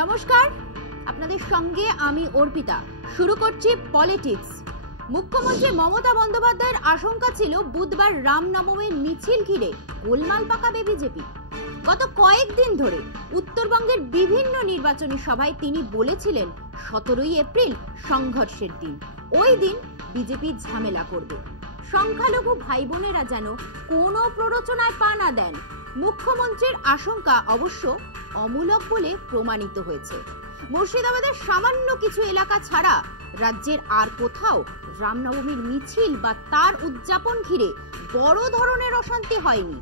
নমস্কার, আপনাদের সঙ্গে আমি অর্পিতা। শুরু করছি পলিটিক্স। মুখ্যমন্ত্রী মমতা বন্দ্যোপাধ্যায়ের আশঙ্কা ছিল বুধবার রামনবমীর মিছিল ঘিরে গোলমাল পাকাবে বিজেপি। গত কয়েকদিন ধরে উত্তরবঙ্গের বিভিন্ন নির্বাচনী সভায় তিনি বলেছিলেন 17ই এপ্রিল সংঘর্ষের দিন, ওই দিন বিজেপি ঝামেলা করবে। সংখ্যালঘু ভাই বোনেরা যেন কোনো প্ররোচনায় পা না দেন। মুখ্যমন্ত্রীর আশঙ্কা অবশ্য অমূলক বলে প্রমাণিত হয়েছে। মুর্শিদাবাদের সামান্য কিছু এলাকা ছাড়া রাজ্যের আর কোথাও রামনবমীর মিছিল বা তার উদযাপন ঘিরে বড় ধরনের অশান্তি হয়নি।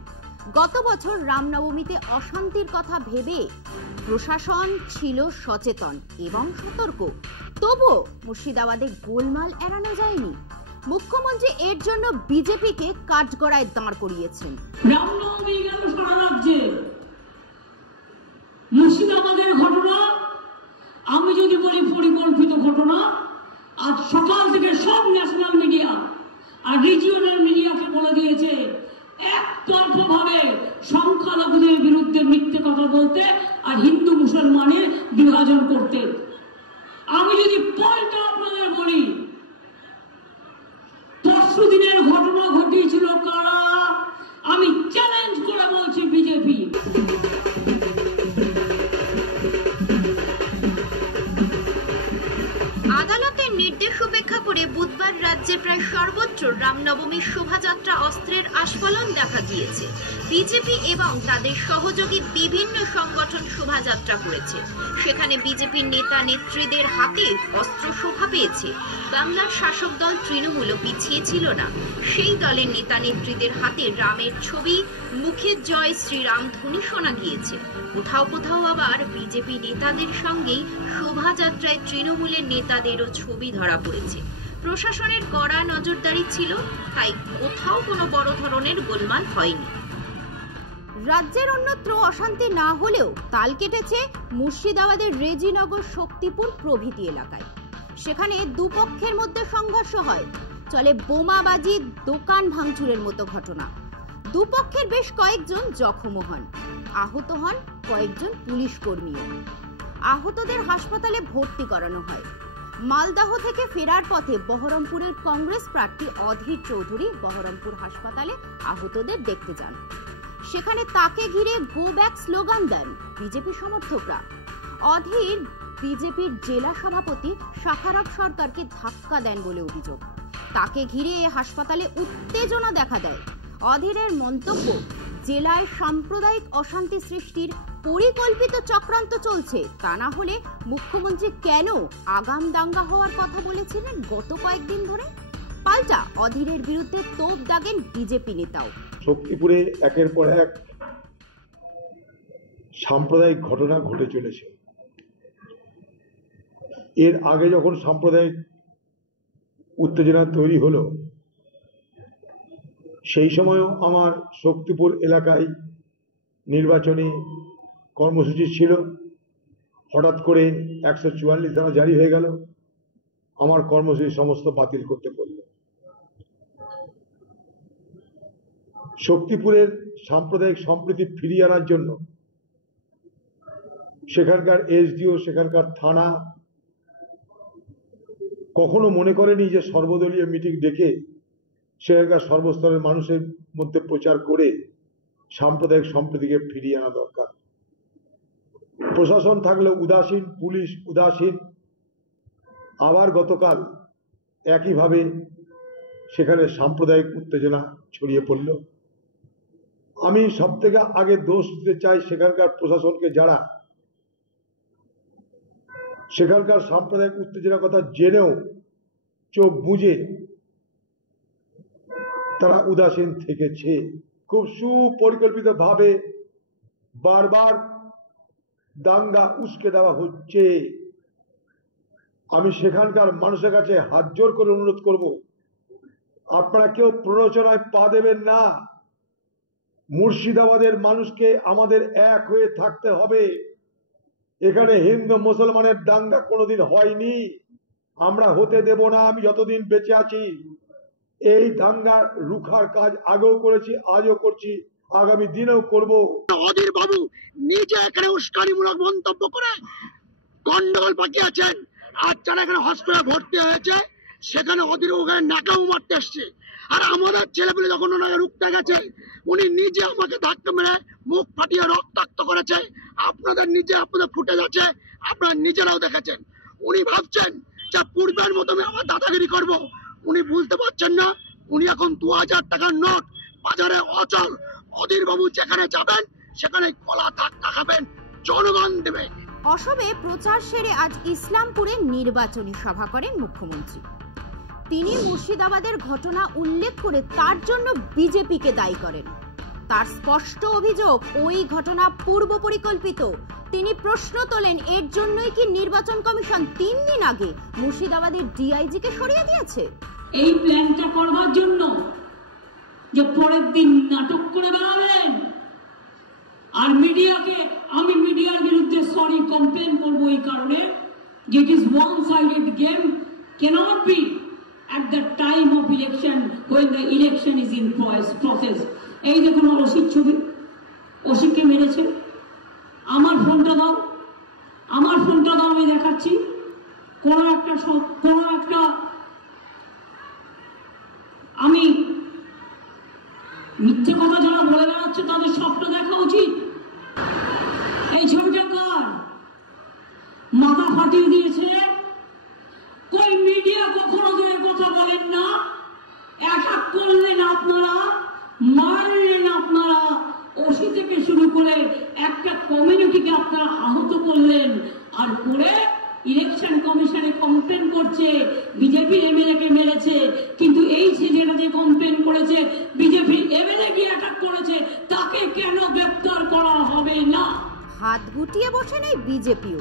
গত বছর রামনবমীতে অশান্তির কথা ভেবে প্রশাসন ছিল সচেতন এবং সতর্ক, তবুও মুর্শিদাবাদে গোলমাল এড়ানো যায়নি। মুখ্যমন্ত্রী এর জন্য বিজেপিকে কাঠগড়ায় দাঁড় করিয়েছেন। রামনবমী গেল সারা রাজ্যে, মুর্শিদাবাদের ঘটনা আমি যদি বলি পরিকল্পিত ঘটনা, আজ সকাল থেকে সব ন্যাশনাল মিডিয়া আর রিজিওনাল মিডিয়াকে বলে দিয়েছে একতরফাভাবে সংখ্যালঘুদের বিরুদ্ধে মিথ্যে কথা বলতে আর হিন্দু মুসলমানের বিভাজন করতে। আমি যদি পলটা আপনাদের বলি, পরশুদিনের ঘটনা ঘটিয়েছিল কারা? আমি চ্যালেঞ্জ করে বলছি বিজেপি। আদালতের নির্দেশ উপেক্ষা করে বুধবার রাজ্যের প্রায় সর্বত্র রামনবমীর শোভাযাত্রা অস্ত্রের আস্ফালন দেখা গিয়েছে। বিজেপি এবং তাদের সহযোগী বিভিন্ন সংগঠন শোভাযাত্রা করেছে। সেখানে বিজেপির নেতা নেত্রীদের হাতে অস্ত্র শোভা পেয়েছে। বাংলার শাসক দল তৃণমূলও পিছিয়ে ছিল না। সেই দলের নেতা নেত্রীদের হাতে রামের ছবি, মুখে জয় শ্রীরাম ধ্বনি শোনা গিয়েছে। কোথাও কোথাও আবার বিজেপি নেতাদের সঙ্গেই শোভাযাত্রায় তৃণমূলের নেতাদেরও ছবি ধরা পড়েছে। প্রশাসনের কড়া নজরদারি ছিল, তাই কোথাও কোনো বড় ধরনের গোলমাল হয়নি। রাজ্যের অন্যত্র অশান্তি না হলেও তাল কেটেছে মুর্শিদাবাদের রেজিনগর, শক্তিপুর প্রভৃতি এলাকায়। সেখানে দুপক্ষের মধ্যে সংঘর্ষ হয়, চলে বোমাবাজি, দোকান ভাঙচুরের মতো ঘটনা। দুপক্ষের বেশ কয়েকজন জখমও হন, আহত হন কয়েকজন পুলিশ কর্মীও। আহতদের হাসপাতালে ভর্তি করানো হয়। মালদহ থেকে ফেরার পথে বহরমপুরের কংগ্রেস প্রার্থী অধীর চৌধুরী বহরমপুর হাসপাতালে আহতদের দেখতে যান। সেখানে তাকে ঘিরে গো ব্যাক স্লোগান দেন বিজেপি সমর্থকরা। অধীর বিজেপির জেলা সভাপতি শাখারব সরকারকে ধাক্কা দেন বলে অভিযোগ। তাকে ঘিরে হাসপাতালে উত্তেজনা দেখা দেয়। অধীরের মন্তব্য, জেলায় সাম্প্রদায়িক অশান্তি সৃষ্টির পরিকল্পিত চক্রান্ত চলছে। তা না হলে মুখ্যমন্ত্রী কেন আগাম দাঙ্গা হওয়ার কথা বলেছিলেন গত কয়েকদিন ধরে? পাল্টা অধীরের বিরুদ্ধে তোপ দাগেন বিজেপি নেতাও। শক্তিপুরে একের পর এক সাম্প্রদায়িক ঘটনা ঘটে চলেছে। এর আগে যখন সাম্প্রদায়িক উত্তেজনা তৈরি হলো, সেই সময়ও আমার শক্তিপুর এলাকায় নির্বাচনী কর্মসূচি ছিল। হঠাৎ করে 144 ধারা জারি হয়ে গেল, আমার কর্মসূচি সমস্ত বাতিল করতে বলল। শক্তিপুরের সাম্প্রদায়িক সম্প্রীতি ফিরিয়ে আনার জন্য সেখানকার এসডিও, সেখানকার থানা কখনো মনে করেনি যে সর্বদলীয় মিটিং ডেকে সেখানকার সর্বস্তরের মানুষের মধ্যে প্রচার করে সাম্প্রদায়িক সম্প্রীতিকে ফিরিয়ে আনা দরকার। প্রশাসন থাকলে উদাসীন, পুলিশ উদাসীন। আবার গতকাল একইভাবে সেখানে সাম্প্রদায়িক উত্তেজনা ছড়িয়ে পড়ল। আমি সব থেকে আগে দোষ দিতে চাই সেখানকার প্রশাসনকে, যারা সেখানকার সাম্প্রদায়িক উত্তেজনার কথা জেনেও চোখ বুজে তারা উদাসীন থেকেছে। খুব সুপরিকল্পিত ভাবে বারবার দাঙ্গা উস্কে দেওয়া হচ্ছে। আমি সেখানকার মানুষের কাছে হাত জোর করে অনুরোধ করব, আপনারা কেউ প্ররোচনায় পা দেবেন না। মুর্শিদাবাদের মানুষকে আমাদের এক হয়ে থাকতে হবে। এখানে হিন্দু মুসলমানের দাঙ্গা কোনোদিন হয়নি, আমরা হতে দেব না। আমি যতদিন বেঁচে আছি এই দাঙ্গা রুখার কাজ আগেও করেছি, আজও করছি, আগামী দিনেও করব। অধীর বাবু নিজে এখানে উস্কানিমূলক মন্তব্য করে গন্ডগোল পাকিয়েছেন। আর যারা এখানে হসপিটালে ভর্তি হয়েছে সেখানে অধীর ওখানে নাকাও মারতে এসছে। আর আমাদের ছেলেপেলে যখন ওনাকে রুখতে গেছে উনি নিজে আমাকে ধাক্কা মেরে মুখ ফাটিয়ে রক্তাক্ত করেছে। আপনাদের ফুটেজ আছে, আপনারা নিজেরাও দেখেছেন। উনি ভাবছেন যে পূর্বের মতো আমি আমার দাদাগিরি করব, উনি বুঝতে পারছেন না উনি এখন 2000 টাকার নোট বাজারে অচল। অধীর বাবু যেখানে যাবেন সেখানে কলা ধাক্কা খাবেন, জনগণ দেবে। অসবে প্রচার সেরে আজ ইসলামপুরে নির্বাচনী সভা করেন মুখ্যমন্ত্রী। তিনি মুর্শিদাবাদের ঘটনা উল্লেখ করে তার জন্য বিজেপিকে দায়ী করেন। তার স্পষ্ট অভিযোগ ওই ঘটনা পূর্ব পরিকল্পিত। তিনি প্রশ্ন তোলেন এর জন্যই কি নির্বাচন কমিশন 3 দিন আগে মুর্শিদাবাদের ডিআইজি কে সরিয়ে দিয়েছে? এই প্ল্যানটা করবার জন্য যে পরের দিন নাটক করে বেড়াবেন আর মিডিয়াকে আমি মিডিয়ার বিরুদ্ধে সরি কমপ্লেন করবো এই কারণে যে it is one sided game, cannot be at the time of election when the election is in process. এই দেখুন অসিত ছবি, অসিতকে মেরেছে। আমার ফোনটা দাও, আমি দেখাচ্ছি। কোন একটা আমি মিথ্যে কথা যারা বলে বেড়াচ্ছে তাদের সবটা দেখা উচিত। এই ছবিটা কার? মাথা ফাটিয়ে দিয়েছে। কই মিডিয়া কখনো এর কথা বলেন না। অ্যাটাক করলেন আপনারা, মারলেন আপনারা, ওসি থেকে শুরু করে একটা কমিউনিটিকে আপনারা আহত করলেন। আর করে ইলেকশন কমিশনে কমপ্লেন করছে বিজেপি এমএলএ কে মেরেছে, কিন্তু এই ছেলেটা যে কমপ্লেন করেছে বিজেপি এমএলএ কি অ্যাটাক করেছে তাকে কেন গ্রেফতার করা হবে না? হাত গুটিয়ে বসে নেই বিজেপিও।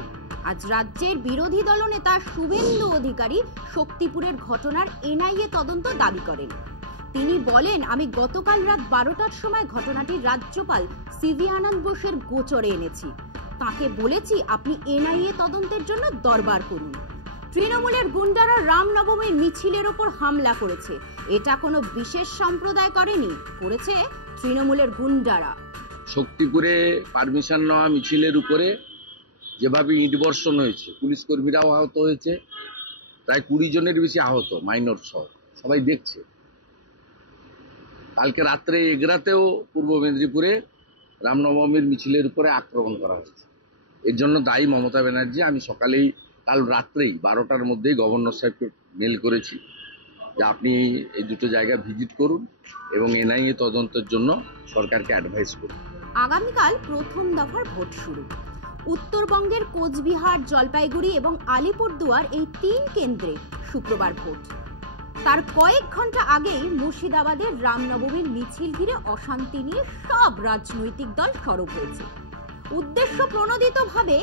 আজ রাজ্যের বিরোধী দলনেতা শুভেন্দু অধিকারী শক্তিপুরের ঘটনার এনআইএ তদন্ত দাবি করেন। তিনি বলেন, আমি গতকাল রাত 12টার সময় ঘটনাটি রাজ্যপাল সিভি আনন্দ বোসের গোচরে এনেছি। তাকে বলেছি আপনি এনআইএ তদন্তের জন্য দরবার করুন। তৃণমূলের গুন্ডারা রামনবমীর মিছিলের ওপর হামলা করেছে। এটা কোনো বিশেষ সম্প্রদায় করেনি, করেছে তৃণমূলের গুন্ডারা। শক্তিপুরে পারমিশন নেওয়া মিছিলের উপরে যেভাবে ইট বর্ষণ হয়েছে, পুলিশ কর্মীরাও আহত হয়েছে, প্রায় 20 জনের বেশি আহত, মাইনর সহ, সবাই দেখছে। কালকে রাত্রে এগরাতেও পূর্ব মেদিনীপুরে রামনবমীর মিছিলের উপরে আক্রমণ করা হয়েছে। এর জন্য দায়ী মমতা ব্যানার্জি। আমি সকালেই কাল রাত্রেই 12টার মধ্যেই গভর্নর সাহেবকে মেল করেছি যে আপনি এই দুটো জায়গা ভিজিট করুন এবং এনআইএ তদন্তের জন্য সরকারকে অ্যাডভাইস করুন। আগামীকাল প্রথম দফার ভোট শুরু। উত্তরবঙ্গের কোচবিহার, জলপাইগুড়ি এবং আলিপুরদুয়ার এই 3 কেন্দ্রে শুক্রবার ভোট। তার কয়েক ঘন্টা আগেই মুর্শিদাবাদের রামনবমীর মিছিল ঘিরে অশান্তি নিয়ে সব রাজনৈতিক দল সরব হয়েছে। উদ্দেশ্য প্রণোদিতভাবে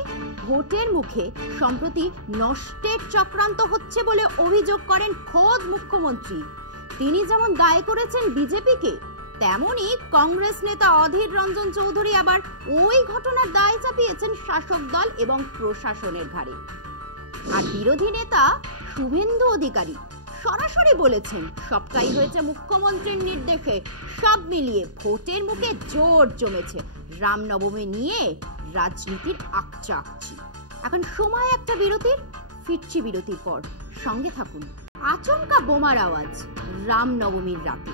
ভোটের মুখে সম্প্রতি নষ্টের চক্রান্ত হচ্ছে বলে অভিযোগ করেন খোদ মুখ্যমন্ত্রী। তিনি যেমন দায়ী করেছেন বিজেপিকে, তেমনি কংগ্রেস নেতা অধীর রঞ্জন চৌধুরী আবার ওই ঘটনার দায় চাপিয়েছেন শাসক দল এবং প্রশাসনের ঘাড়ে। আর বিরোধী নেতা শুভেন্দু অধিকারী সরাসরি বলেছেন সবটাই হয়েছে মুখ্যমন্ত্রীর নির্দেশে। সব মিলিয়ে ভোটের মুখে জোর জমেছে। রামনবমী নিয়ে রাজনীতির আকচি। এখন সময় একটা বিরতির, ফিরছি বিরতির পর, সঙ্গে থাকুন। আচমকা বোমার আওয়াজ রামনবমীর রাতে।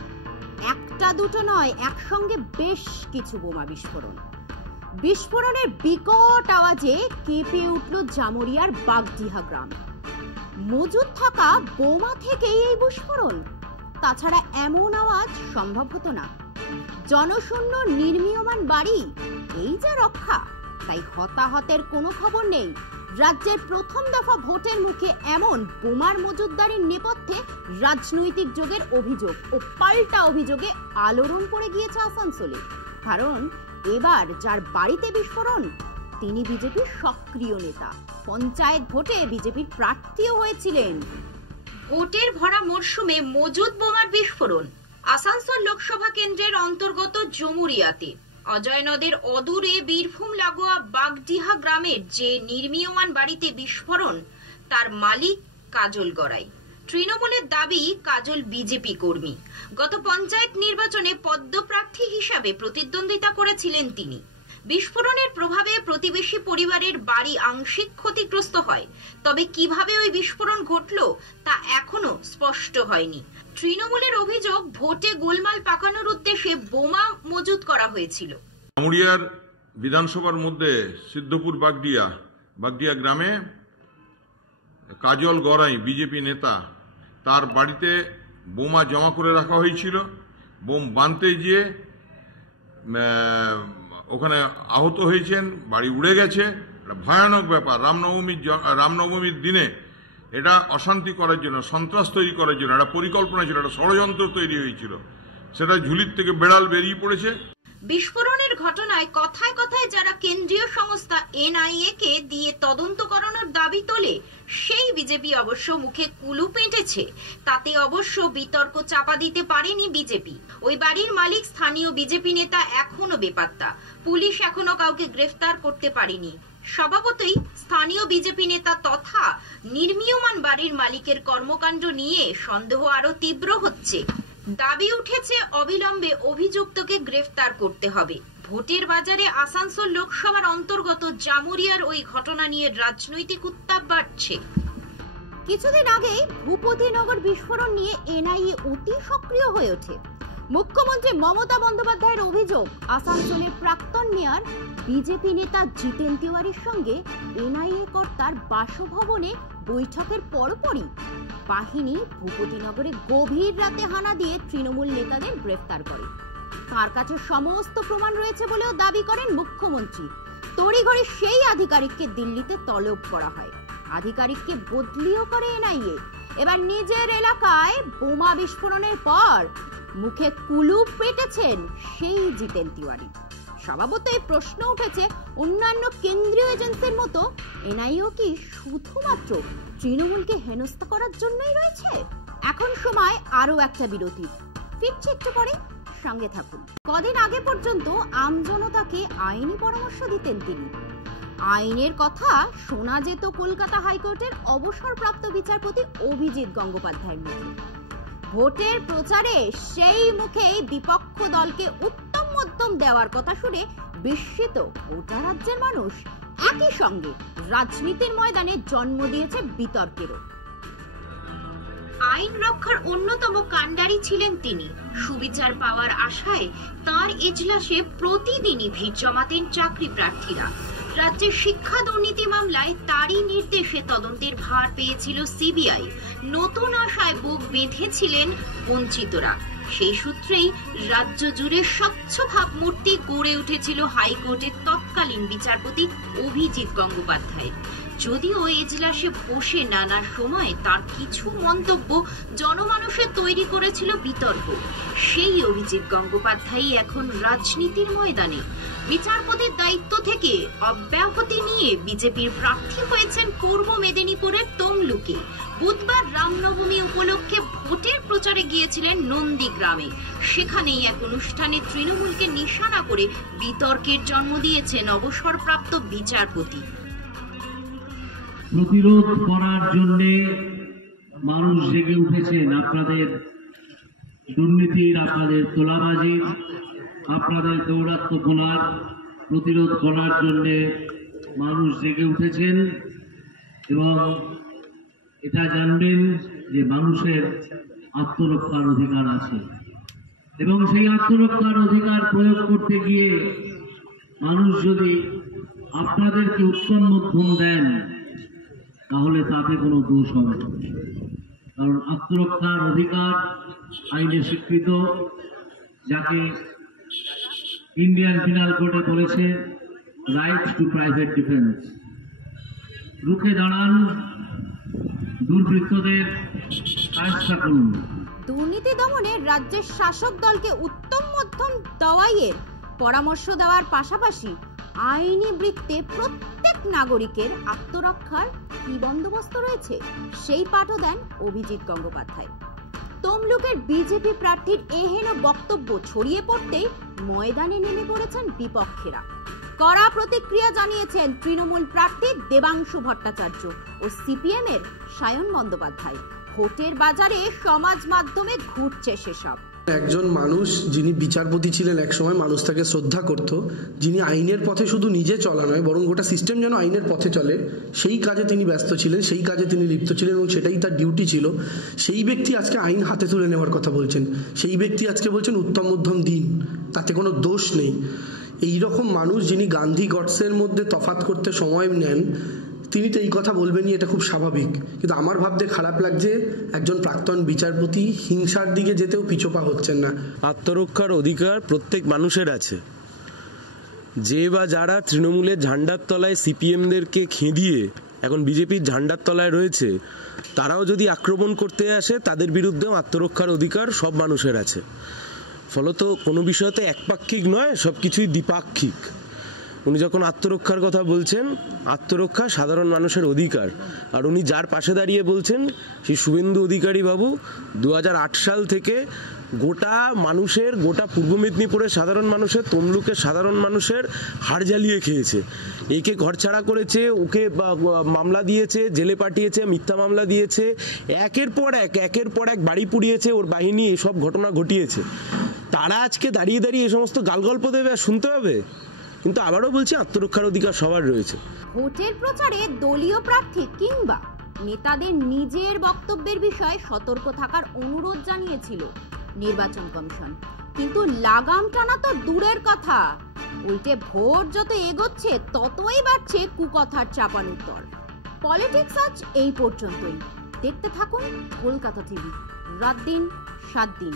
একটা দুটো নয়, একসঙ্গে বেশ কিছু বোমা বিস্ফোরণ। বিস্ফোরণের বিকট আওয়াজে কেঁপে উঠল জামুরিয়ার বাগডিহা গ্রাম। মজুদ থাকা বোমা থেকেই এই বিস্ফোরণ, তাছাড়া এমন আওয়াজ সম্ভব হতো না। জনশূন্য নির্মীয়মান বাড়ি, এই যে রক্ষা। তাই হতাহতের কোনো খবর নেই। রাজ্যের প্রথম দফা ভোটের মুখে এমন বোমার মজুদদারির নেপথ্যে রাজনৈতিক যোগের অভিযোগ ও পাল্টা অভিযোগে আলোড়ন পড়ে গিয়েছে আসানসোলে। কারণ এবার যার বাড়িতে বিস্ফোরণ তিনি বিজেপির সক্রিয় নেতা। পঞ্চায়েত ভোটে বিজেপির প্রার্থীও হয়েছিলেন। ভোটের ভরা মরশুমে মজুদ বোমার বিস্ফোরণ আসানসোল লোকসভা কেন্দ্রের অন্তর্গত জমুরিয়াতে। অজয় নদের অদূরে বীরভূম লাগোয়া বাগডিহা গ্রামের যে নির্মীয়মান বাড়িতে বিস্ফোরণ, তার মালিক কাজল গড়াই। তৃণমূলের দাবি কাজল বিজেপি কর্মী। গত পঞ্চায়েত নির্বাচনে পদ্মপ্রার্থী হিসাবে প্রতিদ্বন্দ্বিতা করেছিলেন তিনি। বিস্ফোরণের প্রভাবে প্রতিবেশী পরিবারের বাড়ি আংশিক ক্ষতিগ্রস্ত হয়, তবে কিভাবে ওই বিস্ফোরণ ঘটলো তা এখনো স্পষ্ট হয়নি। তৃণমূলের অভিযোগ, ভোটে গোলমাল পাকানোর উদ্দেশ্যে বোমা মজুত করা হয়েছিল। জামুরিয়ার বিধানসভার মধ্যে সিদ্ধপুর বাগডিয়া গ্রামে কাজল গড়াই বিজেপি নেতা, তার বাড়িতে বোমা জমা করে রাখা হয়েছিল। বোম বাঁধতে গিয়ে ওখানে আহত হয়েছেন, বাড়ি উড়ে গেছে। একটা ভয়ানক ব্যাপার। রামনবমীর দিনে এটা অশান্তি করার জন্য, সন্ত্রাস তৈরি করার জন্য একটা পরিকল্পনা ছিল, একটা ষড়যন্ত্র তৈরি হয়েছিল। সেটা ঝুলির থেকে বেড়াল বেরিয়ে পড়েছে। বিস্ফোরণের ঘটনায় কথায় কথায় যারা কেন্দ্রীয় সংস্থা এনআইএ কে দিয়ে তদন্ত করানোর দাবি তোলে, সেই বিজেপি অবশ্য মুখে কুলুপ এঁটেছে। তাতে অবশ্য বিতর্ক চাপা দিতে পারেনি বিজেপি। ওই বাড়ির মালিক স্থানীয় বিজেপি নেতা এখনো বেপাত্তা। পুলিশ এখনো কাউকে গ্রেফতার করতে পারেনি। স্বভাবতই স্থানীয় বিজেপি নেতা তথা নির্মীয়মান বাড়ির মালিকের কর্মকাণ্ড নিয়ে সন্দেহ আরো তীব্র হচ্ছে। দাবি উঠেছে অবিলম্বে অভিযুক্তকে গ্রেফতার করতে হবে। ভোটের বাজারে আসানসোল লোকসভার অন্তর্গত জামুরিয়ার ওই ঘটনা নিয়ে রাজনৈতিক উত্তাপ বাড়ছে। কিছুদিন আগেই ভূপতিনগর বিস্ফোরণ নিয়ে এনআইএ অতি সক্রিয় হয়ে ওঠে। মুখ্যমন্ত্রী মমতা বন্দ্যোপাধ্যায়ের অভিযোগ, আসানসোলের প্রাক্তন মেয়র বিজেপি নেতা জিতেন তিওয়ারির সঙ্গে এনআইএ কর্তার বাসভবনে বৈঠকের পরপরই বাহিনী ভূপতিনগরে গভীর রাতে হানা দিয়ে তৃণমূল নেতাদের গ্রেফতার করে। তার কাছে সমস্ত প্রমাণ রয়েছে বলেও দাবি করেন মুখ্যমন্ত্রী। তড়িঘড়ি সেই আধিকারিককে দিল্লিতে তলব করা হয়। আধিকারিককে বদলিও করে এনআইএ। এবার নিজের এলাকায় বোমা বিস্ফোরণের পর মুখে কুলুপ পেটেছেন সেই জিতেন তিওয়ারি। স্বভাবতই প্রশ্ন উঠেছে, অন্যান্য কেন্দ্রীয় এজেন্সির মতো এনআইএ কি শুধুমাত্র তৃণমূলকে হেনস্থা করার জন্যই রয়েছে? এখন সময় আরো একটা বিরতি। ফিরছি একটু পরে, সঙ্গে থাকুন। কদিন আগে পর্যন্ত আমজনতাকে আইনি পরামর্শ দিতেন তিনি। আইনের কথা শোনা যেত কলকাতা হাইকোর্টের অবসরপ্রাপ্ত বিচারপতি অভিজিৎ গঙ্গোপাধ্যায়ের মুখে। ভোটের প্রচারে সেই মুখেই বিপক্ষ দলকে উত্তম মধ্যম দেওয়ার কথা শুনে বিস্মিত গোটা রাজ্যের মানুষ একই সঙ্গে রাজনীতির ময়দানে জন্ম দিয়েছে বিতর্কেরও। আইন রক্ষার অন্যতম কাণ্ডারি ছিলেন তিনি। সুবিচার পাওয়ার আশায় তার এজলাসে প্রতিদিনই ভিড় জমাতেন চাকরি প্রার্থীরা। রাজ্যের শিক্ষা দুর্নীতি মামলায় তারই নির্দেশে তদন্তের ভার পেয়েছিল সিবিআই। নতুন আশায় বুক বেঁধেছিলেন বঞ্চিতরা। সেই সূত্রেই রাজ্য জুড়ে স্বচ্ছ ভাবমূর্তি গড়ে উঠেছিল হাইকোর্টের তৎকালীন বিচারপতি অভিজিৎ গঙ্গোপাধ্যায়। যদিও এজলাসে বসে নানা সময় তার কিছু মন্তব্য জনমানসে তৈরি করেছিল বিতর্ক, সেই অভিজিৎ গঙ্গোপাধ্যায় এখন রাজনীতির ময়দানে। বিচারপতির দায়িত্ব থেকে অব্যাহতি নিয়ে বিজেপির প্রার্থী হয়েছেন পূর্ব মেদিনীপুরের তমলুকে। বুধবার রামনবমী উপলক্ষে ভোটের প্রচারে গিয়েছিলেন নন্দীগ্রামে। সেখানেই এক অনুষ্ঠানে তৃণমূলকে নিশানা করে বিতর্কের জন্ম দিয়েছেন অবসরপ্রাপ্ত বিচারপতি। প্রতিরোধ করার জন্য মানুষ জেগে উঠেছেন। আপনাদের দুর্নীতির, আপনাদের তোলাবাজির, আপনাদের দৌরাত্ম্যপনার প্রতিরোধ করার জন্য মানুষ জেগে উঠেছেন। এবং এটা জানবেন যে মানুষের আত্মরক্ষার অধিকার আছে, এবং সেই আত্মরক্ষার অধিকার প্রয়োগ করতে গিয়ে মানুষ যদি আপনাদেরকে উত্তম মধ্যম দেন, তাহলে তাতে কোনো দোষ হবে না। কারণ আত্মরক্ষার অধিকার আইনে স্বীকৃত, যাকে ইন্ডিয়ান পিনাল কোডে বলেছে রাইট টু প্রাইভেট ডিফেন্স। রুখে দাঁড়ান, দুর্বৃত্তদের শাস্তি করুন। দুর্নীতি দমনে রাজ্যের শাসক দলকে উত্তম মধ্যম দেওয়াইয়ের পরামর্শ দেওয়ার পাশাপাশি আইনি বৃত্তে প্রত্যেক নাগরিকের আত্মরক্ষার কি বন্দোবস্ত রয়েছে সেই পাঠও দেন অভিজিৎ গঙ্গোপাধ্যায়। তমলুকের বিজেপি প্রার্থীর এহেন বক্তব্য ছড়িয়ে পড়তেই ময়দানে নেমে পড়েছেন বিপক্ষেরা। কড়া প্রতিক্রিয়া জানিয়েছেন তৃণমূল প্রার্থী দেবাংশু ভট্টাচার্য ও সিপিএম এর সায়ন বন্দ্যোপাধ্যায়। ভোটের বাজারে সমাজ মাধ্যমে ঘুরছে সেসব। একজন মানুষ যিনি বিচারপতি ছিলেন একসময়, মানুষ তাকে শ্রদ্ধা করত, যিনি আইনের পথে শুধু নিজে চলা নয় বরং গোটা সিস্টেম যেন আইনের পথে চলে সেই কাজে তিনি ব্যস্ত ছিলেন, সেই কাজে তিনি লিপ্ত ছিলেন এবং সেটাই তার ডিউটি ছিল। সেই ব্যক্তি আজকে আইন হাতে তুলে নেওয়ার কথা বলছেন, সেই ব্যক্তি আজকে বলছেন উত্তম মধ্যম দিন, তাতে কোনো দোষ নেই। এইরকম মানুষ যিনি গান্ধী গডসের মধ্যে তফাৎ করতে সময় নেন, তিনি তো এই কথা বলবেনই, এটা খুব স্বাভাবিক। কিন্তু আমার ভাবতে খারাপ লাগছে একজন প্রাক্তন বিচারপতি হিংসার দিকে যেতেও পিছপা হচ্ছেন না। আত্মরক্ষার অধিকার প্রত্যেক মানুষের আছে। যে বা যারা তৃণমূলের ঝান্ডার তলায় সিপিএমদেরকে খেদিয়ে এখন বিজেপির ঝান্ডার তলায় রয়েছে, তারাও যদি আক্রমণ করতে আসে তাদের বিরুদ্ধেও আত্মরক্ষার অধিকার সব মানুষের আছে। ফলত কোনো বিষয়তে একপাক্ষিক নয়, সব কিছুই দ্বিপাক্ষিক। উনি যখন আত্মরক্ষার কথা বলছেন, আত্মরক্ষা সাধারণ মানুষের অধিকার। আর উনি যার পাশে দাঁড়িয়ে বলছেন সেই শুভেন্দু অধিকারী বাবু 2008 সাল থেকে গোটা মানুষের, গোটা পূর্ব মেদিনীপুরের সাধারণ মানুষের, তমলুকের সাধারণ মানুষের হাড় জ্বালিয়ে খেয়েছে। একে ঘরছাড়া করেছে, ওকে মামলা দিয়েছে, জেলে পাঠিয়েছে, মিথ্যা মামলা দিয়েছে, একের পর এক বাড়ি পুড়িয়েছে, ওর বাহিনী এসব ঘটনা ঘটিয়েছে। তারা আজকে দাঁড়িয়ে দাঁড়িয়ে এই সমস্ত গালগল্প দেবে আর শুনতে হবে? কিন্তু আবারও বলছি, আত্মরক্ষার অধিকার সবার রয়েছে। ভোটের প্রচারে দলীয় প্রার্থী কিংবা নেতাদের নিজের বক্তব্যের বিষয়ে সতর্ক থাকার অনুরোধ জানিয়েছিল নির্বাচন কমিশন, কিন্তু লাগাম টানা তো দূরের কথা, উল্টে ভোট যত এগোচ্ছে ততই বাড়ছে কুকথার চাপানুত্তর। পলিটিক্স আজ এই পর্যন্তই। দেখতে থাকুন কলকাতা টিভি, রাত দিন 7 দিন।